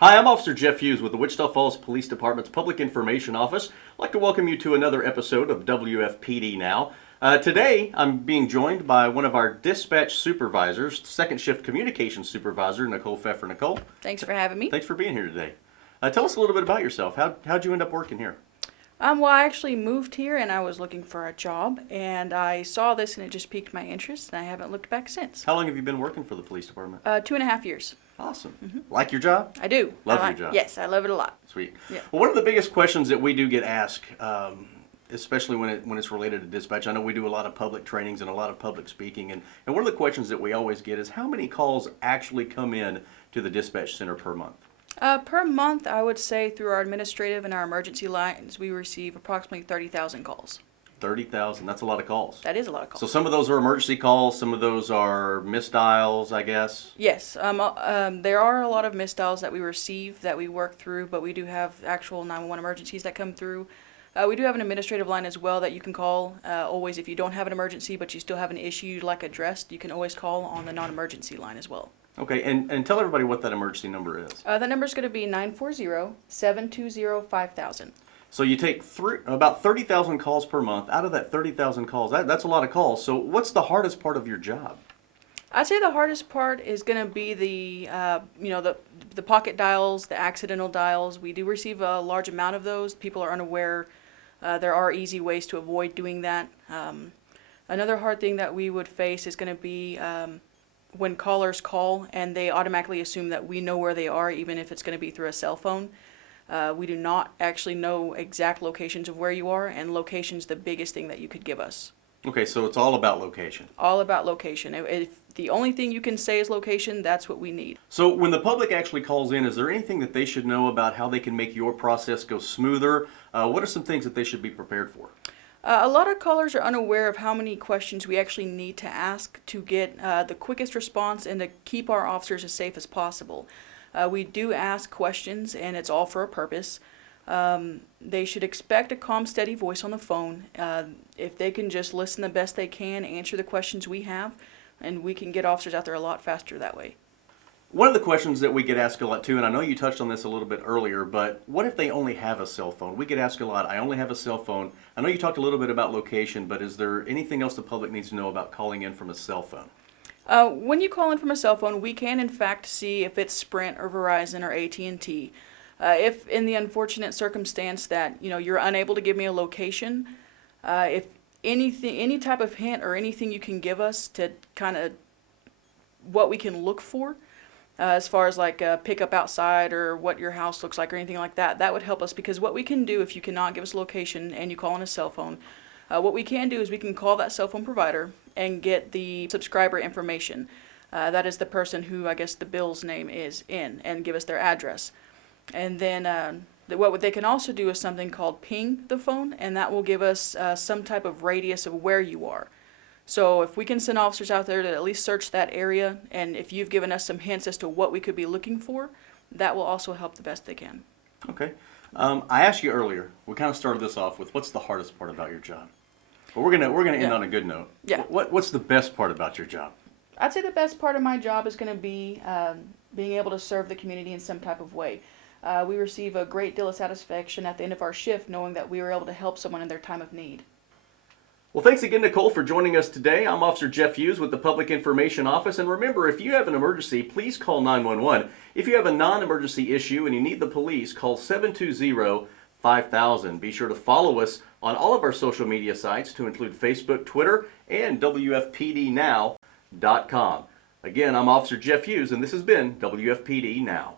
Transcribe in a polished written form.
Hi, I'm Officer Jeff Hughes with the Wichita Falls Police Department's Public Information Office. I'd like to welcome you to another episode of WFPD Now. Today, I'm being joined by one of our dispatch supervisors, second shift communications supervisor, Nicole Pfeffer. Nicole. Thanks for having me. Thanks for being here today. Tell us a little bit about yourself. How'd you end up working here? Well, I actually moved here and I was looking for a job, and I saw this and it just piqued my interest, and I haven't looked back since. How long have you been working for the police department? 2.5 years. Awesome. Like your job? I do. Love your job? Yes, I love it a lot. Sweet. Yeah. Well, one of the biggest questions that we do get asked, especially when it's related to dispatch, I know we do a lot of public trainings and a lot of public speaking, and one of the questions that we always get is how many calls actually come in to the dispatch center per month? Per month, I would say through our administrative and our emergency lines, we receive approximately 30,000 calls. 30,000, that's a lot of calls. That is a lot of calls. So some of those are emergency calls, some of those are missed dials, I guess? Yes, there are a lot of missed dials that we receive that we work through, but we do have actual 911 emergencies that come through. We do have an administrative line as well that you can call. Always, if you don't have an emergency but you still have an issue you'd like addressed, you can always call on the non-emergency line as well. Okay, and tell everybody what that emergency number is. That number is going to be 940-720-5000. So you take about 30,000 calls per month. Out of that 30,000 calls, that's a lot of calls. So what's the hardest part of your job? I'd say the hardest part is going to be the pocket dials, the accidental dials. We do receive a large amount of those. People are unaware. There are easy ways to avoid doing that. Another hard thing that we would face is going to be when callers call and they automatically assume that we know where they are, even if it's going to be through a cell phone. We do not actually know exact locations of where you are, and location's the biggest thing that you could give us. Okay, so it's all about location. All about location. If the only thing you can say is location, that's what we need. So when the public actually calls in, is there anything that they should know about how they can make your process go smoother? What are some things that they should be prepared for? A lot of callers are unaware of how many questions we actually need to ask to get the quickest response and to keep our officers as safe as possible. We do ask questions, and it's all for a purpose. They should expect a calm, steady voice on the phone. If they can just listen the best they can, answer the questions we have, and we can get officers out there a lot faster that way. One of the questions that we get asked a lot too, and I know you touched on this a little bit earlier, but what if they only have a cell phone? We get asked a lot, I only have a cell phone. I know you talked a little bit about location, but is there anything else the public needs to know about calling in from a cell phone? When you call in from a cell phone, we can in fact see if it's Sprint or Verizon or AT&T. If in the unfortunate circumstance that you're unable to give me a location, if any type of hint or anything you can give us to kind of what we can look for, as far as like pick up outside or what your house looks like or anything like that, that would help us, because what we can do if you cannot give us a location and you call on a cell phone, what we can do is we can call that cell phone provider and get the subscriber information. That is the person who I guess the bill's name is in, and give us their address. And then what they can also do is something called ping the phone, and that will give us some type of radius of where you are. So if we can send officers out there to at least search that area, and if you've given us some hints as to what we could be looking for, that will also help the best they can. Okay. I asked you earlier, we kind of started this off with what's the hardest part about your job? But we're gonna end on a good note. Yeah. What's the best part about your job? I'd say the best part of my job is going to be being able to serve the community in some type of way. We receive a great deal of satisfaction at the end of our shift knowing that we were able to help someone in their time of need. Well, thanks again, Nicole, for joining us today. I'm Officer Jeff Hughes with the Public Information Office, and remember, if you have an emergency, please call 911. If you have a non-emergency issue and you need the police, call 720-5000. Be sure to follow us on all of our social media sites, to include Facebook, Twitter, and WFPDNow.com. Again, I'm Officer Jeff Hughes, and this has been WFPD Now.